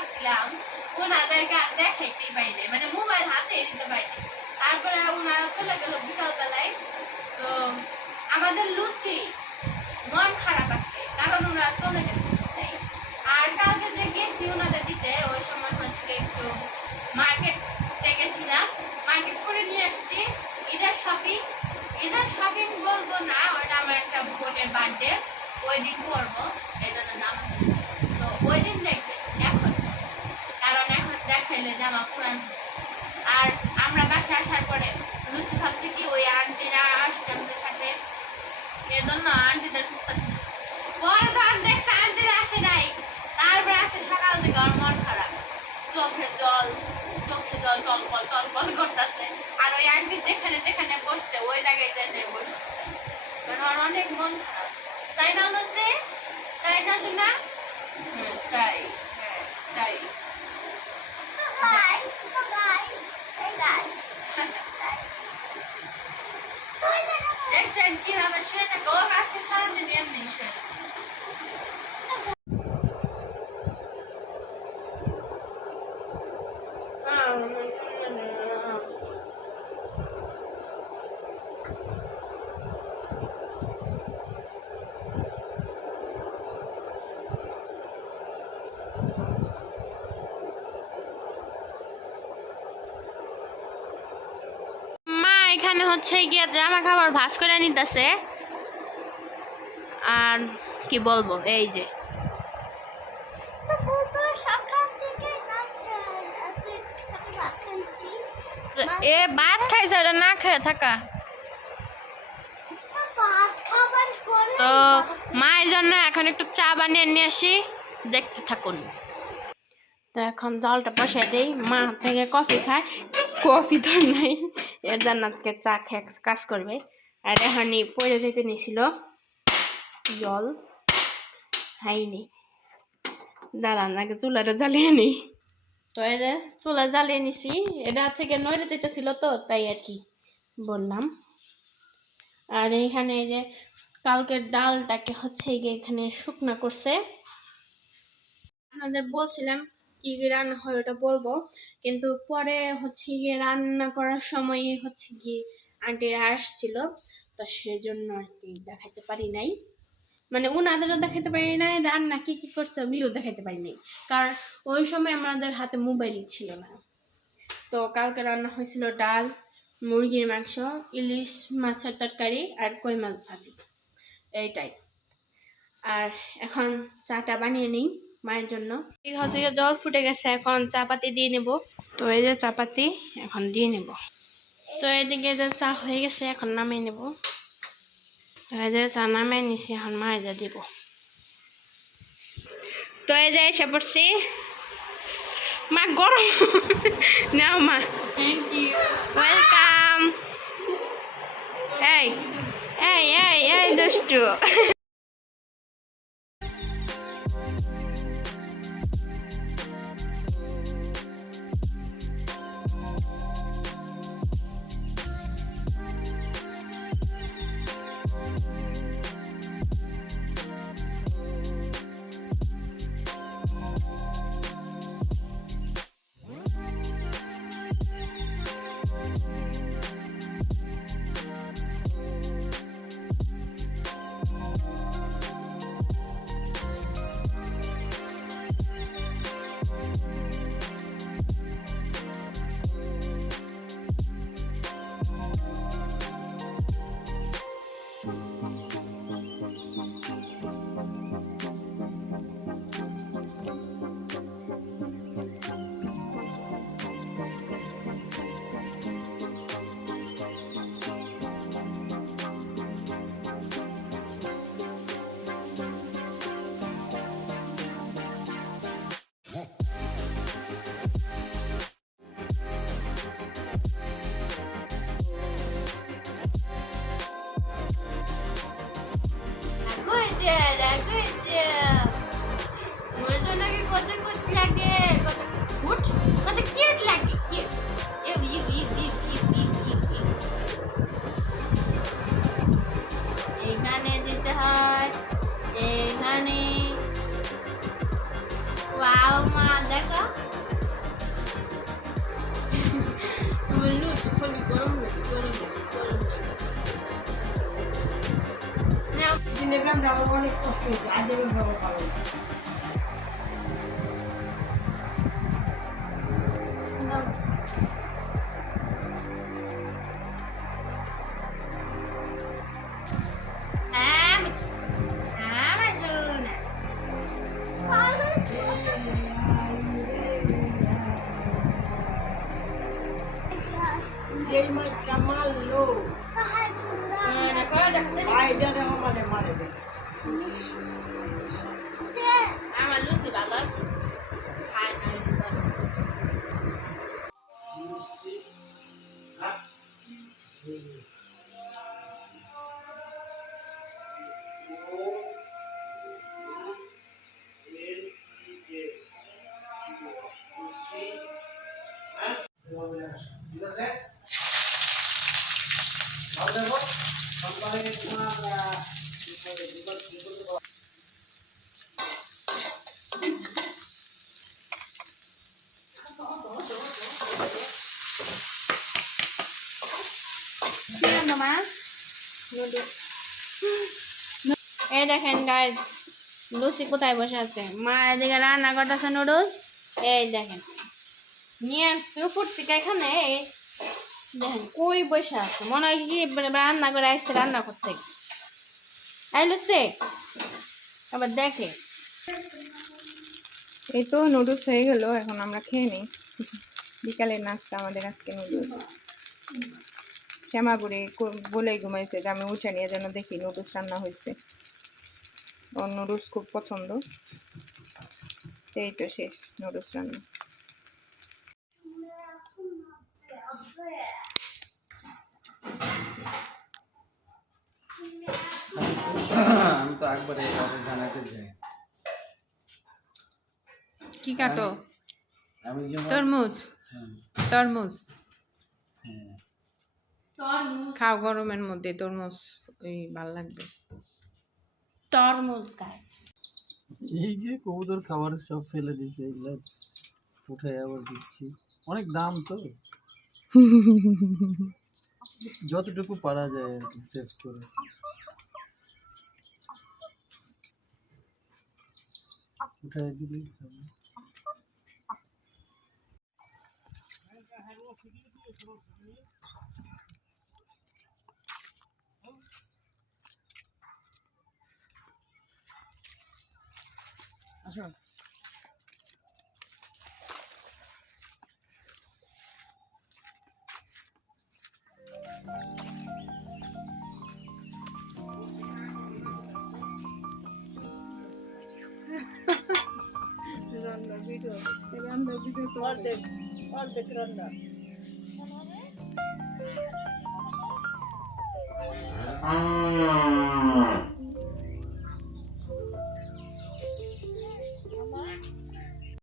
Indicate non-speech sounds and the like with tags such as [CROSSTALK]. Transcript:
আসছিলাম ওনাদেরকে আর দেখাইতেই পারি মানে মোবাইল হাতে দিতে পারি নাই। তারপরে ওনারা চলে গেল বিকালবেলায়। তো আমাদের লুচি মন খারাপ আছে কারণ ওনারা চলে গেছে আর কালকে যে গেছি ওনাদের দিতে, ওই সময় হচ্ছে কি একটু মার্কেটে গেছিলাম মার্কেট করে নিয়ে আসছি ঈদের শপিং ঈদের শপিং বলব না ওটা আমার একটা বোনের বার্থডে ওই দিন করব এই জন্য জামা কিনেছি তো ওই দিন দেখবে এখন কারণ এখন দেখাইলে জামা পুরান হয়ে যাবে। আর আমরা বাসা আসার পরে লুচি ভাবছি কি ওই আন্টিরা আসছে আমাদের সাথে এর জন্য আন্টিদের খুঁজতেছি পরে যখন দেখছে আন্টিরা আসে নাই তারপরে আসে সকাল থেকে আমার মন খারাপ চোখে জল চোখে জল টলপল টলপল করতেছে আন্টি যেখানে যেখানে বসছে ওই জায়গায় যেতে বসে পড়তেছে। মানে অনেক মন খারাপ। তাই না লুচি তাই না শোনা তাই। হ্যাঁ তাই. [LAUGHS] দেখছেন কীভাবে শুয়ে থাকে? ওর কাছে সারাদিন এমনি শুয়ে আছে। মা এখানে হচ্ছে গিয়ে জামা কাপড় ভাস করে নিতেছে। আর কি বলব এই যে। এ ভাত খাইছে ওটা না খেয়ে থাকা। তো মায়ের জন্য এখন একটু চা বানিয়ে নিয়ে আসি দেখতে থাকুন। তো এখন জলটা বসে দিই। মা থেকে কফি খায়। কফি তো নাই। এর জন্য আজকে চা খেয়ে কাজ করবে। আর এখনই পড়ে যেতে নিছিল। জল খাইনি। দাঁড়ান, আগে চুলাটা জ্বালিয়ে নিই। তো এই যে চুলা জ্বালিয়ে নিছি। এটা হচ্ছে গিয়ে নইরে যেতেছিল তো, তাই আর কি বললাম। আর এইখানে এই যে কালকের ডালটাকে হচ্ছে গিয়ে এখানে শুকনা করছে। আপনাদের বলছিলাম কি রান্না হয় ওটা বলব। কিন্তু পরে হচ্ছে গিয়ে রান্না করার সময় হচ্ছে গিয়ে আন্টিরা আসছিল, তো সেজন্য আর কি দেখাতে পারি নাই। মানে উনাদেরও দেখাতে পারি নাই, রান্না কি কি করছে ওগুলিও দেখাতে পারি নাই। কারণ ওই সময় আমাদের হাতে মোবাইল ছিল না। তো কালকে রান্না হয়েছিল ডাল, মুরগির মাংস, ইলিশ মাছের তরকারি আর কই মাছ ভাজি। এইটাই। আর এখন চাটা বানিয়ে নিই। মায়ের জন্য। এই হচ্ছে জল ফুটে গেছে এখন চাপাতি দিয়ে নেব। তো এই যে চাপাতি এখন দিয়ে নেব। তো এদিকে যে চা হয়ে গেছে এখন নামিয়ে নেব। এই যে চা নামিয়ে নিছি এখন মায়ে যা দিব। তো এই যে এসে পড়ছি। মা গরম। নাও মা। ওয়েলকাম এই এই এই এই দুষ্টু। চেহারা গেছে ওই জন্য কি কত কত লাগে কত ফুট কত কিউট লাগে যাব অনেক কষ্ট হয়েছে আজ আমি ভালো এই দেখেন গাইজ লুচি কোথায় বসে আছে? মা এদিকে রান্না করতেছে নুডলস। এই দেখেন। নিয়ে থেকে এখানে দেখেন, কই বসে আছে? মনে হয় কি রান্না করে আসছে রান্না করতে। এই লুচি আবার দেখে। এই তো নুডলস হয়ে গেল, এখন আমরা খেয়ে নিই। বিকালের নাস্তা আমাদের আজকে নুডলস শ্যামাগুড়ি কো- বলেই ঘুমাইছে যে আমি উঠে নিয়ে যেন দেখি নুডলস রান্না হয়েছে ওর নুডলস খুব পছন্দ। এই তো শেষ নুডলস রান্না। [LAUGHS] আমি তো একবারে জানাতে চাই। কি কাটো? আমি তরমুজ। হ্যাঁ, তরমুজ। হ্যাঁ। তরমুজ। খাও গরমের মধ্যে তরমুজ ওই ভালো লাগবে। তরমুজ গাইজ এই যে কবুতর খাবার সব ফেলে দিছে এগুলো উঠে আবার দিচ্ছি। অনেক দাম তো। [LAUGHS] যতটুকু পারা যায় আর কি সেভ করে উঠাই দিলেই হবে। আসো randa video. E, randa video to order. Order randa. Ah.